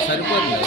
సరిపోతుంది.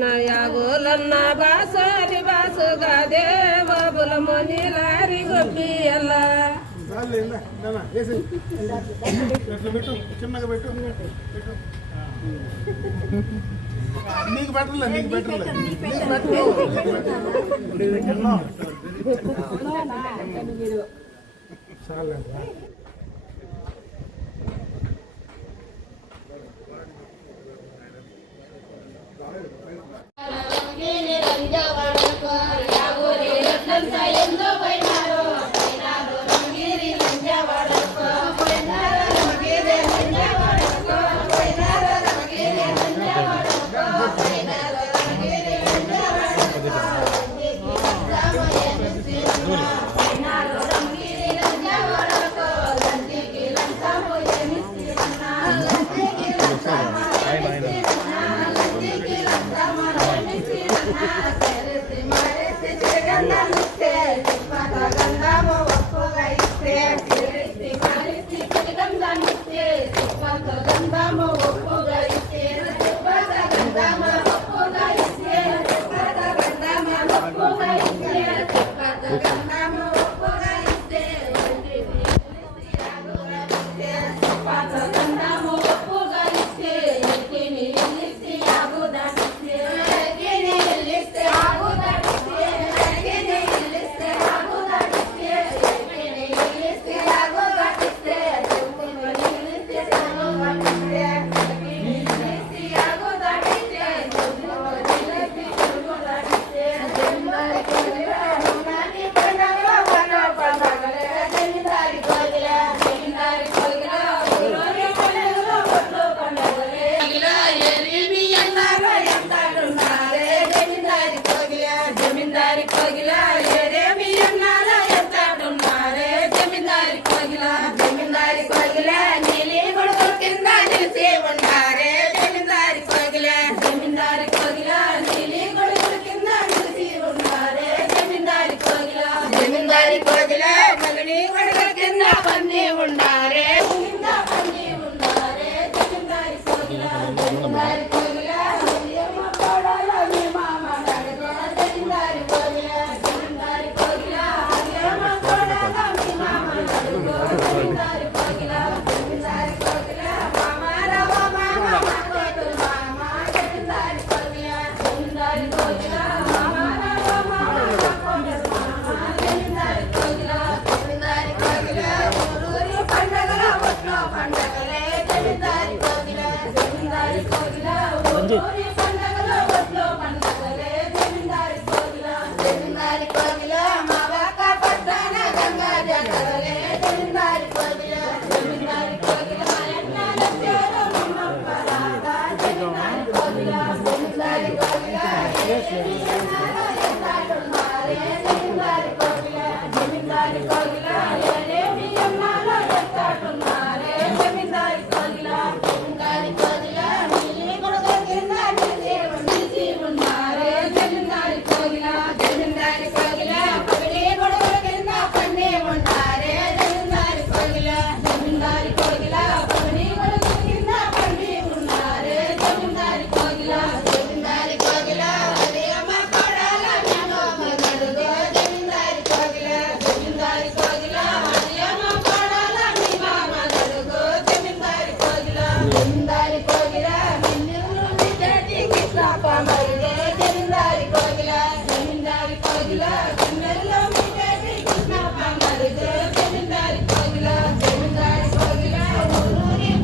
ನಯಗೋಲನ್ನ ಬಾಸರಿ ಬಾಸುಗಾದೆ ಬಾಬುಲ ಮುನಿ ಲಾರಿ ಗೊಬ್ಬಿ ಎಲ್ಲ చిన్నగా పెట్టు నీకు బెటర్లే నీకు బెటర్లే నీకు బెటర్ చాలా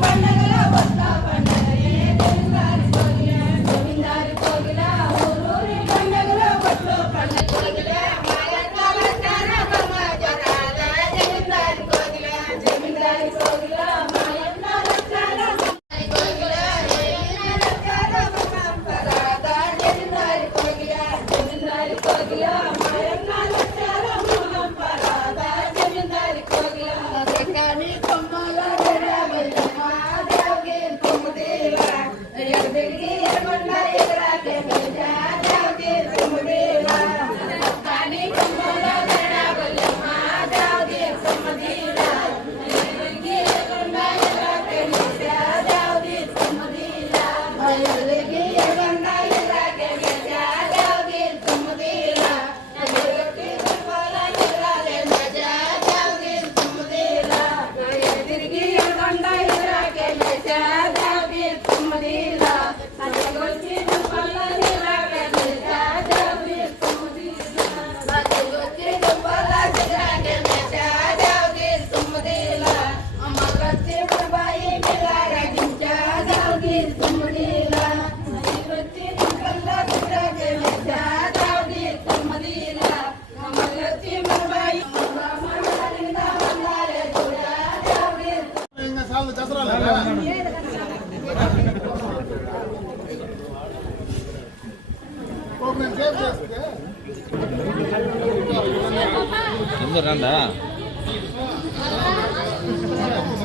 పండగలో సుమదిలా అదిగొచ్చి దుబ్బల గిరాగే మెచ్చా సుమదిలా అదిగొచ్చి దుబ్బల గిరాగే మెచ్చా సుమదిలా అమ్మకొచ్చి ప్రభాయి మిలాగే దించా సుమదిలా అదిగొచ్చి దుబ్బల గిరాగే మెచ్చా సుమదిలా అమ్మకొచ్చి ప్రభాయి ఇంకా సార్లు చదరాలి ప్రోగ్రామ్ సేవ్ చేస్తే తొందర రండా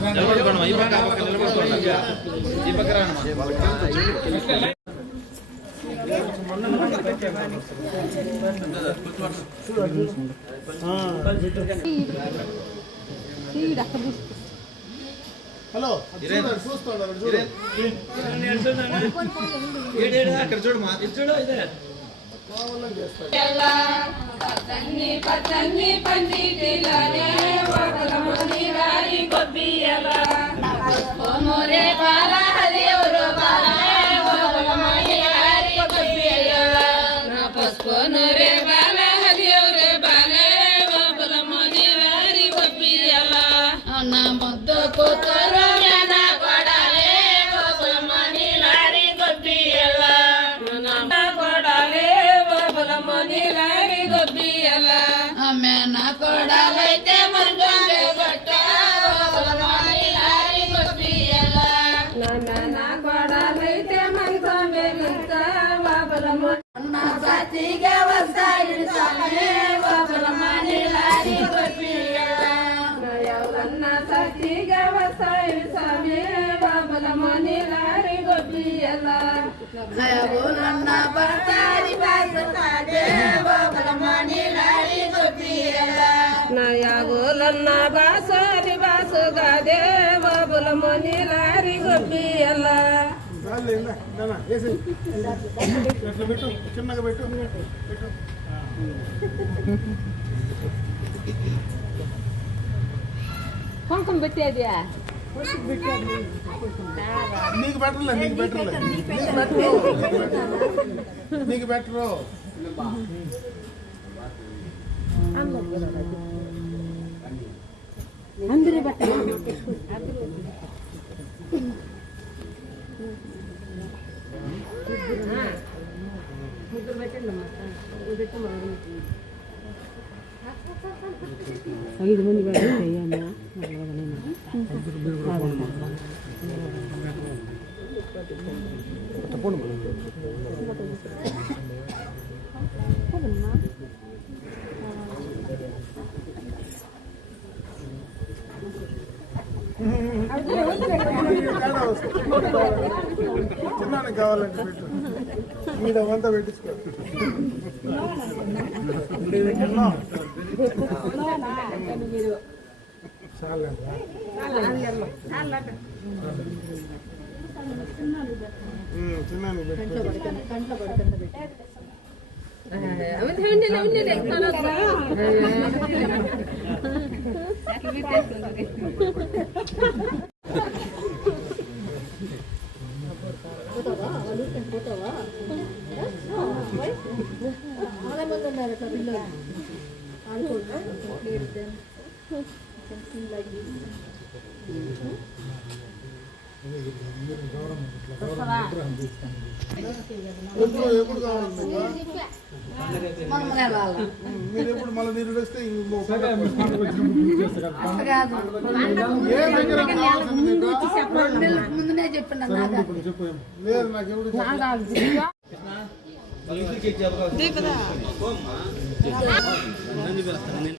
నిలబడుకోండి ఈ పక్క నిలబడుకోండి ఈ పక్క రాండి హలో చూస్తాడు అక్కడ చూడు మా చూడు ఇదే పచ్చని పచ్చని పందిటిలానే వగలముని రారి గొబ్బియల కొమరే బాల హరివరు బాల వగలముని రారి గొబ్బియల నా పస్కొనరే బాల హరివరు బాల వగలముని రారి గొబ్బియల నా ముద్దు కూతురు నా కొడాలే వగలముని రారి గొబ్బియల నా కొడాలే వగలముని రారి గొబ్బియల ఆమె నా కొడాలైతే మంగంగే గొట్ట వగలముని రారి గొబ్బియల నా కొడాలైతే మంగంగే గొట్ట వగలముని నా సాతిగా వస్తాయి సామే వగలముని రారి గొబ్బియల నా సాతిగా వస్తాయి సామే వగలముని రారి గొబ్బియల నయబోలన్న బతారి బాసతాడే వగలముని రారి గొబ్బియల నయబోలన్న బాసరి బాసగాదే వగలముని రారి గొబ్బియల ఎట్లా పెట్టు చిన్నగా పెట్టు పెట్టు కుంకుమ పెట్టేది నీకు బెటర్లే నీకు బెటరు అందరూ బట్ట ముగ్గురు పెట్టండి ఐదు మంది చిన్నానికి కావాలంటే పెట్టు మీద వంతా పెట్టించుకో చాలా చిన్నానికి ఎప్పుడు కావాలి మీరు ఎప్పుడు మళ్ళీ నీరు వస్తే ముందునే చెప్పండి లేదు నాకు ఎప్పుడు